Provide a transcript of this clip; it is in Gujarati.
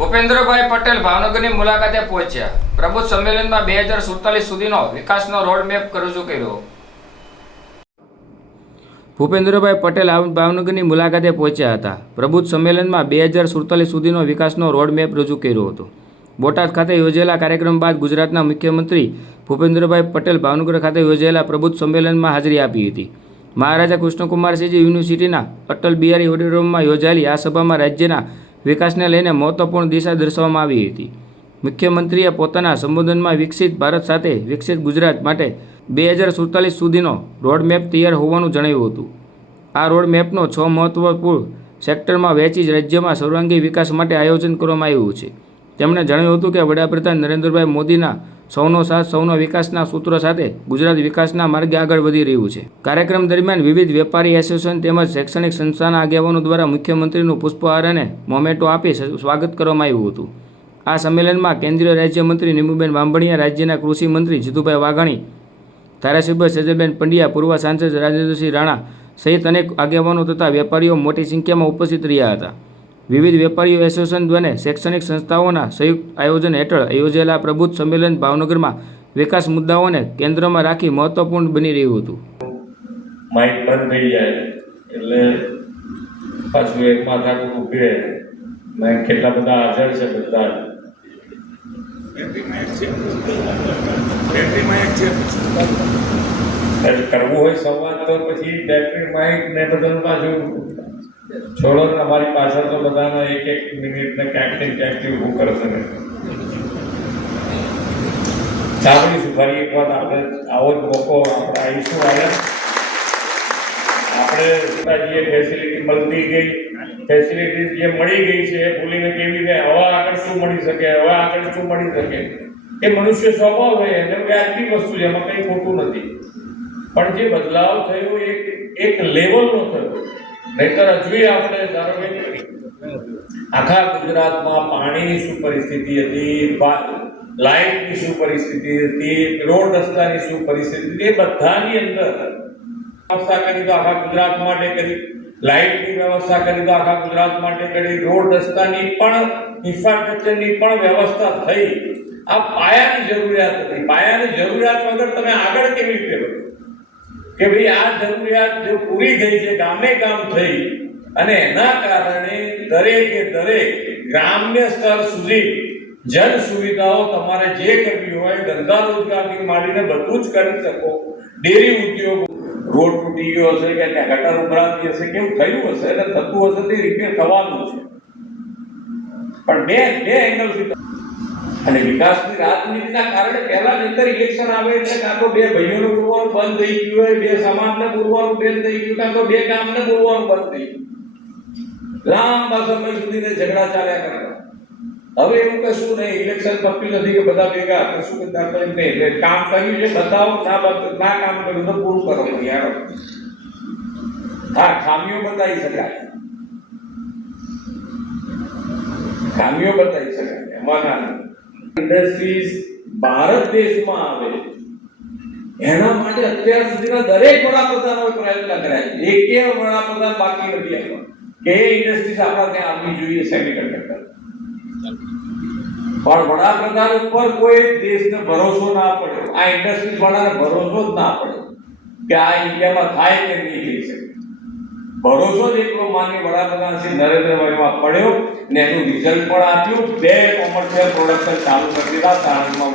ભૂપેન્દ્રભાઈ પટેલ ભાવનગરની મુલાકાતે પહોંચ્યા. પ્રબુદ્ધ સંમેલનમાં 2047 સુધીનો વિકાસનો રોડમેપ રજૂ કર્યો. ભૂપેન્દ્રભાઈ પટેલ ભાવનગરની મુલાકાતે પહોંચ્યા હતા. પ્રબુદ્ધ સંમેલનમાં 2047 સુધીનો વિકાસનો રોડમેપ રજૂ કર્યો હતો. બોટાદ ખાતે યોજાયેલા કાર્યક્રમ બાદ ગુજરાતના મુખ્યમંત્રી ભૂપેન્દ્રભાઈ પટેલ ભાવનગર ખાતે યોજાયેલા પ્રબુદ્ધ સંમેલનમાં હાજરી આપી હતી. મહારાજા કૃષ્ણકુમારસિંહજી યુનિવર્સિટીના અટલ બિહારી ઓડિટોરિયમમાં યોજાયેલી આ સભામાં રાજ્યના વિકાસને લઈને મહત્વપૂર્ણ દિશા દર્શાવવામાં આવી હતી. મુખ્યમંત્રીએ પોતાના સંબોધનમાં વિકસિત ભારત સાથે વિકસિત ગુજરાત માટે 2047 સુધીનો રોડમેપ તૈયાર હોવાનું જણાવ્યું હતું. આ રોડમેપનો 6 મહત્વપૂર્ણ સેક્ટરમાં વહેંચી રાજ્યમાં સર્વાંગી વિકાસ માટે આયોજન કરવામાં આવ્યું છે. તેમણે જણાવ્યું હતું કે વડાપ્રધાન નરેન્દ્રભાઈ મોદીના સૌનો સાથ સૌનો વિકાસના સૂત્રો સાથે ગુજરાત વિકાસના માર્ગે આગળ વધી રહ્યું છે. કાર્યક્રમ દરમિયાન વિવિધ વેપારી એસોસિએશન તેમજ શૈક્ષણિક સંસ્થાના આગેવાનો દ્વારા મુખ્યમંત્રીનું પુષ્પહાર અને મોમેન્ટો આપી સ્વાગત કરવામાં આવ્યું હતું. આ સંમેલનમાં કેન્દ્રીય રાજ્યમંત્રી નીમુબેન બાંભણિયા, રાજ્યના કૃષિ મંત્રી જીતુભાઈ વાઘાણી, ધારાસભ્ય સજલબેન પંડ્યા, પૂર્વ સાંસદ રાજેન્દ્રસિંહ રાણા સહિત અનેક આગેવાનો તથા વેપારીઓ મોટી સંખ્યામાં ઉપસ્થિત રહ્યા હતા. વિવિધ વેપારીઓ એસોસિએશન અને શૈક્ષણિક સંસ્થાઓના સંયુક્ત આયોજન હેઠળ યોજાયેલા પ્રબુદ્ધ સંમેલન ભાવનગરમાં વિકાસ મુદ્દાઓને કેન્દ્રમાં રાખી મહત્વપૂર્ણ બની રહ્યું હતું. માઇક બંધ થઈ જાય એટલે પાછું એક માથાકૂટ ઊભી રહે. મેં કેટલા બધા હાજર છે બધા કરવું હોય સંવાદ તો પછી બેટરી માઇક ને બધાનું પાછું છોડો ને. અમારી પાછળ તો બધાને એક મિનિટ ને ક્યાંક ઊભું કરશે ને. સાંભળીશું ફરી એક વાત. આપણે આવો જ મોકો આપણે આવીશું. આપણે જે ફેસિલિટી મળતી ગઈ, ફેસિલિટી જે મળી ગઈ છે એ ભૂલીને કેવી રીતે હવે આગળ શું મળી શકે, હવે આગળ શું મળી શકે એ મનુષ્ય સ્વભાવ હોય. એને વ્યાજબી વસ્તુ છે, એમાં કંઈ ખોટું નથી. પણ જે બદલાવ થયો એક લેવલનો થયો. નહીતર હજુ આપણે ધારો કે આખા ગુજરાતમાં પાણીની શું પરિસ્થિતિ હતી, લાઇટની શું પરિસ્થિતિ હતી, રોડ રસ્તાની શું પરિસ્થિતિ હતી, એ બધાની અંદર વ્યવસ્થા કરી તો આખા ગુજરાત માટે કરી, લાઇટની વ્યવસ્થા કરી તો આખા ગુજરાત માટે કરી, રોડ રસ્તાની પણ ઇન્ફ્રાસ્ટ્રક્ચરની પણ વ્યવસ્થા થઈ. આ પાયાની જરૂરિયાત હતી. પાયાની જરૂરિયાત વગર તમે આગળ કેવી રીતે વધો કે ભાઈ આ જરૂરિયાત જો પૂરી થઈ છે, ગામે ગામ થઈ, અને એના કારણે દરેકે દરેક ગ્રામ્ય સ્તર સુધી જન સુવિધાઓ તમારે જે કરવી હોય, ધંધા રોજગારથી માંડીને બધું જ કરી શકો. ડેરી ઉદ્યોગ, રોડ તૂટી ગયો હશે કે ગટર ઉભરાતી હશે, કેવું થયું હશે એટલે થતું હશે તે રિપેર થવાનું છે. પણ બે એંગલથી અને વિકાસની રાજનીતિના કારણે પહેલા નહીતર ઇલેક્શન આવે એટલે કાં તો બે ભાઈઓનું બોલવાનું બંધ થઈ ગયું હોય, બે સમાજને બોલવાનું બંધ થઈ ગયું, કાં તો બે ગામને બોલવાનું બંધ થઈ ગયું. લાંબા સમય સુધી ઝઘડા ચાલ્યા કરતા. હવે એવું કશું નહીં. ઇલેક્શન પપ્પી નથી કે બધા ભેગા કશું કરતા નહીં. એટલે કામ કર્યું છે બતાવો, ના કામ કર્યું તો પૂરું કરો. યાર હા, ખામીઓ બતાવી શકાય, ખામીઓ બતાવી શકાય, એમાં ના. ઇન્ડસ્ટ્રીઝ ભારત દેશમાં આવે એના માટે અત્યાર સુધીના દરેક વડાપ્રધાનોએ પ્રયત્ન કર્યા છે. એકે વડાપ્રધાન બાકી નથી આવ્યો કે એ ઇન્ડસ્ટ્રીઝ આપણા ત્યાં આવવી જોઈએ સેમિકન્ડક્ટર. પણ વડાપ્રધાન ઉપર કોઈ દેશને ભરોસો ના પડ્યો, આ ઇન્ડસ્ટ્રીઝ વાળાને ભરોસો જ ના પડ્યો કે આ ઇન્ડિયામાં થાય કે નહીં થઈ શકે. ભરોસો જ એટલો માનીય વડાપ્રધાન શ્રી નરેન્દ્રભાઈમાં પડ્યો ને એનું રિઝલ્ટ પણ આપ્યું. 2 કોમર્શિયલ પ્રોડક્શન ચાલુ કરી દીધા સાણંદમાં,